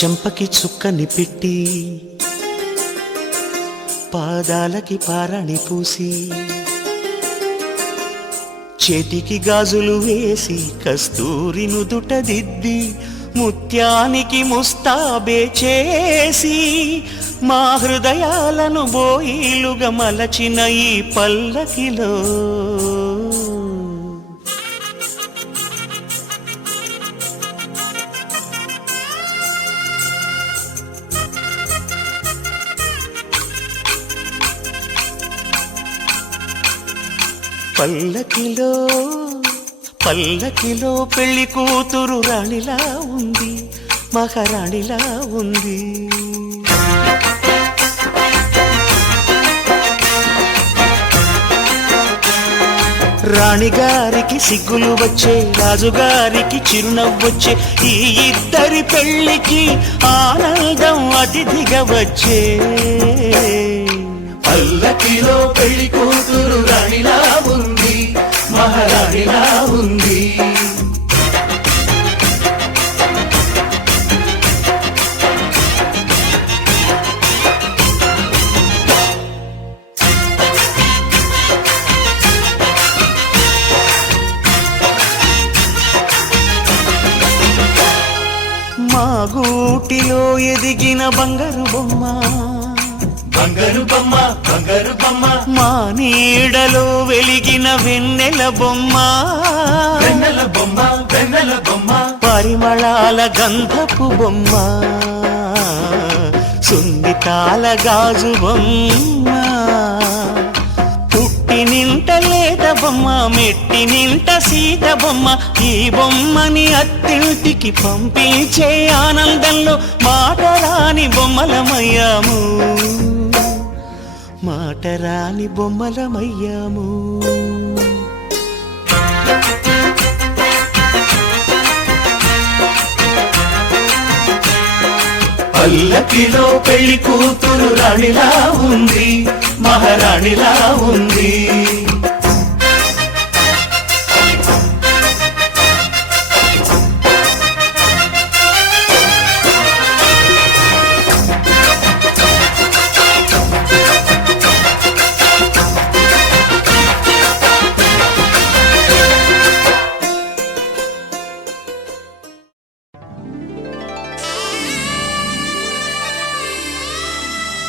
చెంపకి చుక్కని పెట్టి పాదాలకి పారాణి పూసి చేతికి గాజులు వేసి కస్తూరి నుదుట దిద్ది ముత్యానికి ముస్తాబే చేసి మా హృదయాలను బోయిలుగా మలచిన ఈ పల్లకిలో పల్లకిలో పల్లకిలో పెళ్లి కూతురు రాణిలా ఉంది, మహారాణిలా ఉంది. రాణిగారికి సిగ్గులు వచ్చే, రాజుగారికి చిరునవ్వొచ్చే, ఈ ఇద్దరి పెళ్లికి ఆనందం అతిథిగా వచ్చే. పల్లకిలో పెళ్లి కూతురు రాణిలా ఉంది, మహారాణిలా ఉంది. మా గూటిలో ఎదిగిన బంగారు బొమ్మ, బంగారు బొమ్మ, బంగారు బొమ్మ. మా నీడలో వెలిగిన వెన్నెల బొమ్మ, వెన్నెల బొమ్మ, వెన్నెల బొమ్మ. పరిమళాల గంధపు బొమ్మ, సున్నితాల గాజు బొమ్మ. పుట్టి నింట లేత బొమ్మ, మెట్టి నింట సీత బొమ్మ. ఈ బొమ్మని అత్తింటికి పంపించే ఆనందంలో మాటరాని బొమ్మలమయ్యాము, మాటరాని బొమ్మలమయ్యాము. పల్లకిలో పెళ్లి కూతురు రాణిలా ఉంది, మహారాణిలా ఉంది.